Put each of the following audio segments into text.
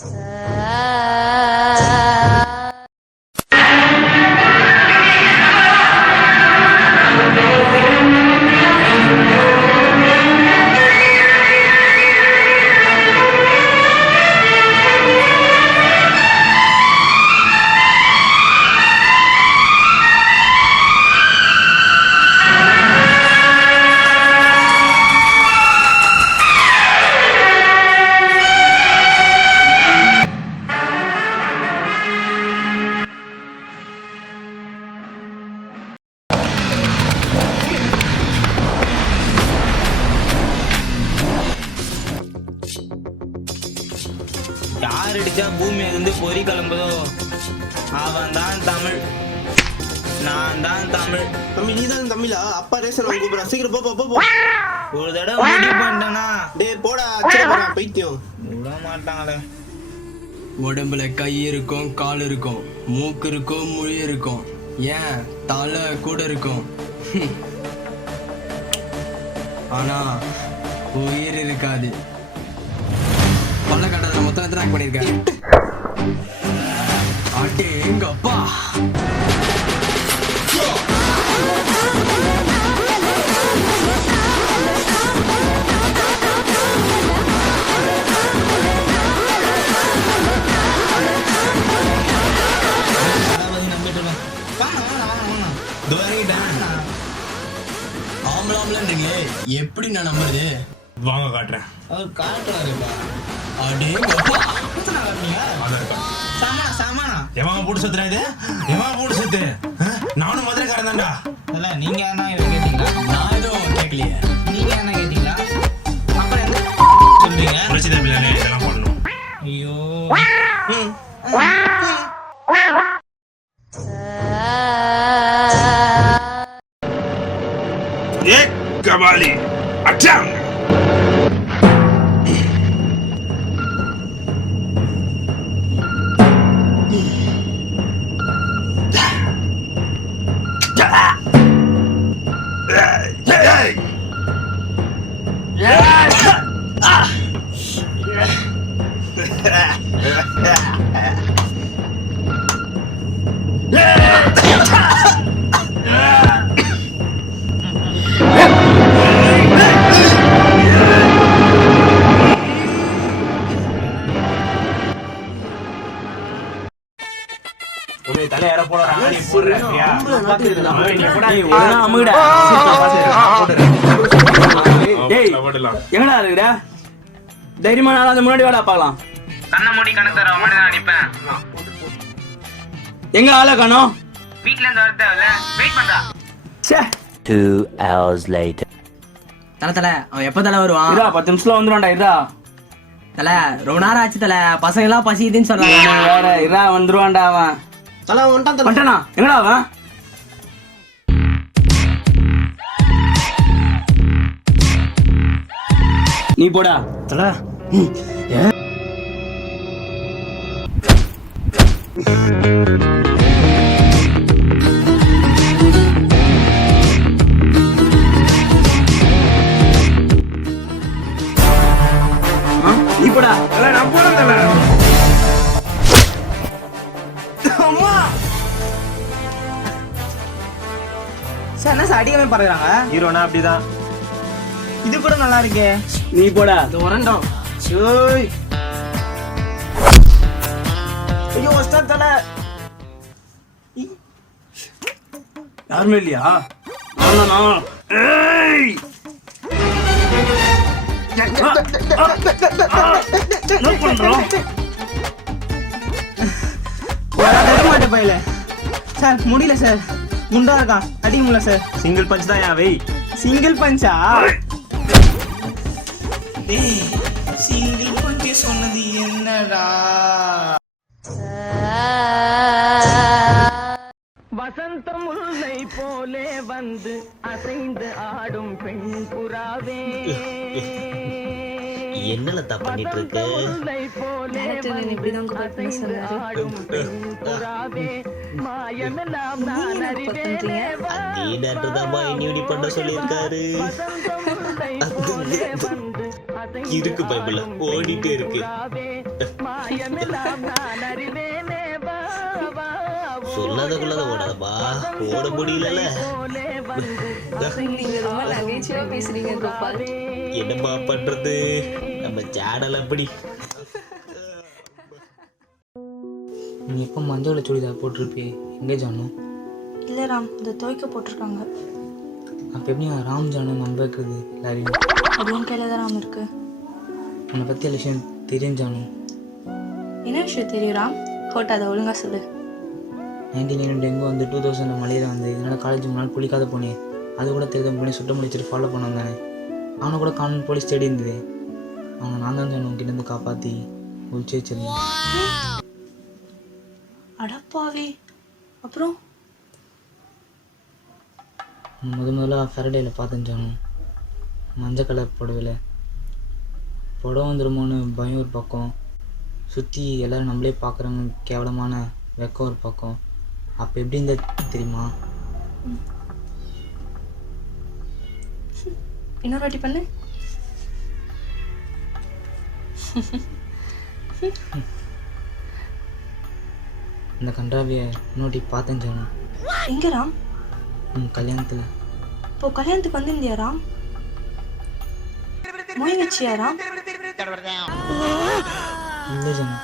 யார் அடிச்சா பூமி இருந்து பொறி கிளம்புதோ அவன் தான் தமிழ். நான் தான் தமிழ். தம்பி நீ தான் தமிழா? அப்பா ரேஷன் வாங்கி கூப்பிடுறா, சீக்கிரம் போ போ போ. ஒரு தடவை முடிவு பண்ணிட்டேனா டேய் போடா, அச்சே போடா பைத்தியம். விட மாட்டாங்களே. உடம்புல கை இருக்கும், கால் இருக்கும், மூக்கு இருக்கும், மொழி இருக்கும், ஏன் தலை கூட இருக்கும். ஆனா உயிர் இருக்காது. பள்ளக்காட்டத்தில் மொத்தம் எத்தனை பண்ணியிருக்கேன்? அடே எங்க அப்பா. ஆம்பளாம்பளன்றீங்களே, எப்படி நான் நம்புறது? வாங்க காட்டுறேன். அவர் காட்டுறாருப்பா. அடே எவன் போட்டு சுத்துறா இது? எவன் போட்டு சுத்து? நானும் மதுரைக்காரன் தான்டா. இல்ல நீங்க என்ன கேட்டீங்களா? நான் எதுவும் கேட்கலையே. நீங்க என்ன கேட்டீங்களா? அப்புறம் என்ன சொல்றீங்க? புரட்சி தமிழனே இதெல்லாம் பண்ணணும். ஐயோ ஏக் கபாலி அட்டாங். தலையார போடுறா, நீ போடுறியா? எங்கடா இருக்குற? தைரியமான ஆளா அந்த முன்னாடி வாடா பார்க்கலாம். கண்ணை மூடி கணக்கு தர முன்னாடி நான் நிப்பேன். எங்க ஆளை காணோம்? வீட்ல இருந்து வர தேவையில்ல, வெயிட் பண்றா. ச்சே 2 hours later. தல அவன் எப்ப தலை வருவான்? இதா 10 நிமிஷத்துல வந்துருவான்டா. இதா தல ரொம்ப நேரம் ஆச்சு தல, பசங்க எல்லாம் பசிக்குதுன்னு சொல்றாங்க. வேற இதா வந்துருவான்டா அவன். தல வந்துட்டான் தல. வந்துட்டானா? எங்கடா அவன்? நீ போடா தல. நீ போடா. நான் போறேன் தல. அம்மா சார் என்ன சார் அடிக்கவே பறக்குறாங்க? ஹீரோனா அப்படிதான். இது கூட நல்லா இருக்கே. நீ போடா. வரண்டோம். ஏய் ஐயோ வஸ்தான் தல. யாருமே இல்லையா? நான் ஏய் என்ன பண்றோம்? மாட்டேன் பையில சார், முடியல சார், குண்டா இருக்கான், அடிக்க முடியல சார். சிங்கிள் பஞ்ச் தான் யாவை. சிங்கிள் பஞ்சா? சிங்கிள் பஞ்சு சொன்னது என்னடா? வசந்தம் முல்லை போலே வந்து அசைந்து ஆடும் பெண் புறாவே, என்னல தப்பு பண்ணிட்டு இருக்கு? பண்ண சொல்லியிருக்காரு. இருக்கு பைபிள்ல ஓடிட்டே இருக்கு. சொல்லாதக்குள்ளத ஓடாதப்பா, ஓட முடியல. நீங்க ரொம்ப நகைச்சுவையா பேசுறீங்க கோபால். என்னப்பா பண்றது, நம்ம சேனல் அப்படி. நீ எப்போ மஞ்சள் சுடிதார் போட்டிருப்பே, எங்கே ஜானு? இல்லை ராம், இதை துவைக்க போட்டிருக்காங்க. அப்போ எப்படி ராம் ஜானு நம்ப வைக்கிறது எல்லாரையும்? அது என் கையில் தான் ராம் இருக்கு. உன்னை பற்றி எல்லா விஷயம் தெரியும் ஜானு. என்ன விஷயம் தெரியும் ராம்? ஹோட்டா அதை ஒழுங்கா சொல்லு. 1999 டெங்கு வந்து 2000 மலையில் வந்து என்னோட காலேஜ் முன்னால் குளிக்காத போனேன். அது கூட தெரியாத பண்ணி சுட்ட முடிச்சுட்டு ஃபாலோ பண்ண வந்தானே. அவனை கூட காணும் போலீஸ் தேடி இருந்தது. அவங்க நான் தான் ஜானு உங்ககிட்ட காப்பாற்றி ஒழிச்சு வச்சிருந்தேன். அடப்பாவே, அப்புறம் முதல்ல ஃபெரடேயில் பார்த்தேன் ஜானு. மஞ்சள் கலர் புடவையில் புடவை வந்துடுமோன்னு பயம் ஒரு பக்கம், சுற்றி எல்லோரும் நம்மளே பார்க்குறவங்க கேவலமான வெக்கம் ஒரு பக்கம். அப்போ எப்படி இருந்த தெரியுமா? இன்னொரு வாட்டி பண்ணு. இந்த கன்றாவியை இன்னொட்டி பார்த்தேன் ஜானு. எங்க ராம்? கல்யாணத்தில். இப்போ கல்யாணத்துக்கு வந்திருந்தியா ராம்? மொய் வச்சியா ராம்? இல்லை ஜானு,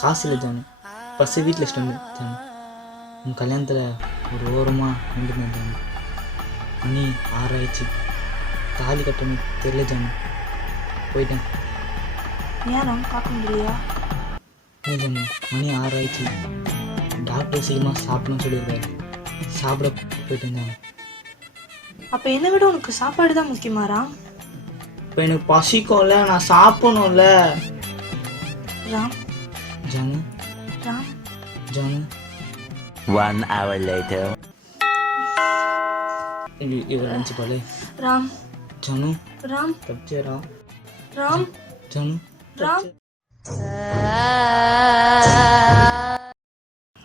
காசு இல்லை ஜானு, பஸ்ஸு வீட்டில் வச்சுட்டு வந்து ஜானு. உன் கல்யாணத்தில் ஒரு ஓரமாக நின்றுருந்தேன் ஜானு. மணி 6 ஆயிடுச்சு, தாலி கட்டணும் தெரியல ஜானு, போயிட்டேன். ஏன் ராம் பார்க்க முடியலையா? ஏன் ஜானு, மணி 6 ஆயிடுச்சு, டாக்டர் சீக்கிரமாக சாப்பிடணும்னு சொல்லியிருக்காரு. சாப்பிட போயிட்டேன் ஜானு. அப்போ என்னை விட உனக்கு சாப்பாடு தான் முக்கியமா ராம்? இப்போ எனக்கு பசிக்கும்ல, நான் சாப்பிடணும்ல. ராம் ஜானு, ராம் ஜானு. 1 hour later. இவர் நினச்சி பாலே. ராம் ஜானு ராம் தப்பிச்சேரா. ராம் ஜானு ராம்.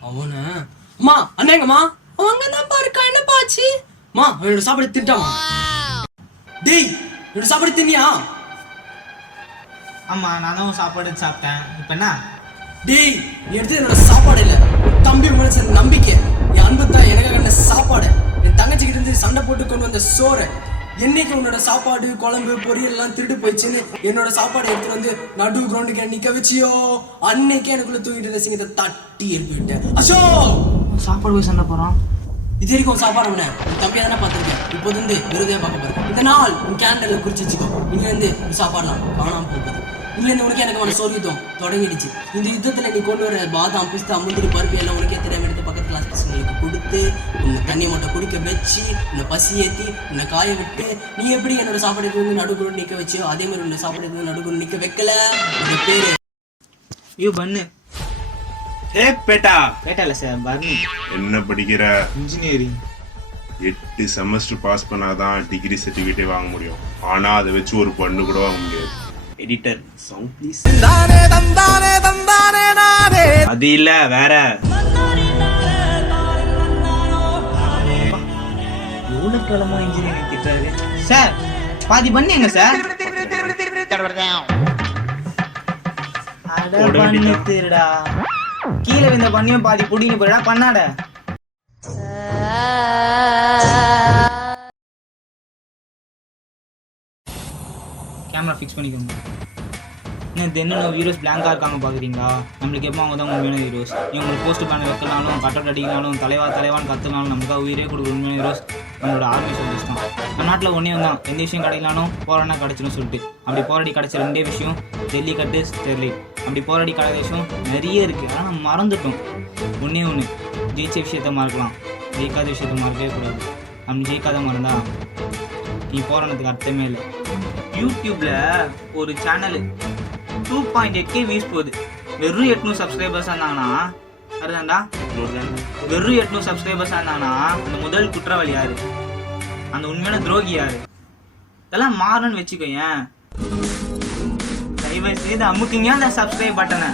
அவன அம்மா அண்ணேங்கம்மா அவங்க தான் இருக்கா. என்னப்பா ஆச்சு? மா அவனோட சாப்பாடு திட்டாமா? டேய் என்னோட சாப்பாடு தின்னியா? ஆமாம், நான் தான் சாப்பாடு சாப்பிட்டேன். இப்போ என்ன? டேய் நீ எடுத்து என்னோட சாப்பாடு இல்லை, தம்பி மனசு நம்பிக்கை, என் அன்பு தான் எனக்காக என்ன சாப்பாடு. என் தங்கச்சிக்கிட்ட இருந்து சண்டை போட்டு கொண்டு வந்த சோறு, என்னைக்கு உன்னோட சாப்பாடு குழம்பு பொரியல் எல்லாம் திருட்டு போயிடுச்சுன்னு என்னோட சாப்பாடு எடுத்துட்டு வந்து நடு கிரவுண்டுக்கு நிக்க வச்சியோ, அன்னைக்கு எனக்குள்ள தூக்கிட்டு சிங்கத்தை தட்டி எழுப்பிவிட்டேன். அசோ சாப்பாடு போய் சண்டை போகிறோம். இது வரைக்கும் சாப்பாடு உன் தம்பியா தானே பார்த்துருக்கேன். இப்போது வந்து விருதையா பார்க்க போறேன். இந்த நாள் உன் கேண்டல்ல குறிச்சு வச்சுக்கோ. இங்கிருந்து சாப்பாடுலாம் காணாம போகுது. இல்லைன்னு உனக்கு எனக்கு அவனை சோர்வித்தோம் தொடங்கிடுச்சு. இந்த யுத்தத்துல நீ கொண்டு வர பாதாம் பிஸ்தா முந்திரி பருப்பு எல்லாம் உனக்கே தெரியாம எடுத்து பக்கத்து கிளாஸ் பசங்களுக்கு கொடுத்து உன்னை தண்ணியை மட்டும் குடிக்க வச்சு உன்னை பசி ஏற்றி உன்னை காய விட்டு நீ எப்படி என்னோட சாப்பாடு வந்து நடுக்குள்ள நிற்க வச்சியோ அதே மாதிரி உன்னை சாப்பாடு வந்து நடுக்குள்ள நிற்க வைக்கல. உங்க பேரு ஐயோ பன்னு. ஏ பேட்டா. பேட்டா இல்லை சார், பர்னி. என்ன படிக்கிற? இன்ஜினியரிங். 8 செமஸ்டர் பாஸ் பண்ணாதான் டிகிரி சர்டிஃபிகேட்டே வாங்க முடியும். ஆனா அதை வச்சு ஒரு பண்ணு கூட வாங்க முடியாது. Editor song please. அது இல்ல வேற. எவ்வளோ காலமா இன்ஜினியரிங் திட்டாரு சார். பாதி பண்ணுங்க சார். அட பண்ணு திருடா, கீழே இந்த பண்ணியும் பாதி புடிங்க போயிடா பண்ணாட. கேமரா ஃபிக்ஸ் பண்ணிக்கோங்க. என்ன தென்னும் ஹீரோஸ் பிளாங்காக இருக்காங்க பார்க்குறீங்களா? நம்மளுக்கு எப்போ அவங்க தான் உண்மையான ஹீரோஸ். இவங்களுக்கு போஸ்ட் பேனர் வைக்கலாலும் கட்டட் அடிக்கலாலும் தலைவான்னு கற்றுனாலும் நமக்காக உயிரே கொடுக்குற உண்மையான ஹீரோஸ் நம்மளோட ஆர்மி சோல்ஜர்ஸ் தான். நம்ம நாட்டில் ஒன்றே தான், எந்த விஷயம் கிடைக்கலாலும் போராடினா கிடச்சிடும் சொல்லிட்டு. அப்படி போராடி கிடச்ச 2 விஷயம் ஜல்லிக்கட்டு, ஸ்டெர்லைட். அப்படி போராடி கிடைச்ச விஷயம் நிறைய இருக்குது, ஆனால் நம்ம மறந்துட்டோம். ஒன்றே ஒன்று, ஜெயிச்ச விஷயத்த மறக்கலாம், ஜெயிக்காத விஷயத்த மறக்கவே கூடாது. நம்ம ஜெயிக்காத மறந்தா நீ போராடுறதுக்கு அர்த்தமே இல்லை. யூடியூப்பில் ஒரு சேனலு 2.8K வியூஸ் போகுது. வெறும் 800 சப்ஸ்கிரைபர்ஸாக இருந்தாங்கன்னா அதுதான்டா. வெறும் 800 சப்ஸ்கிரைபர்ஸாக இருந்தாங்கன்னா அந்த முதல் குற்றவாளி யாரு? அந்த உண்மையான துரோகி யாரு? இதெல்லாம் மாறணும்னு வச்சுக்கோயேன். தயவு செய்து அமுக்குங்க அந்த சப்ஸ்கிரைப் பட்டனை.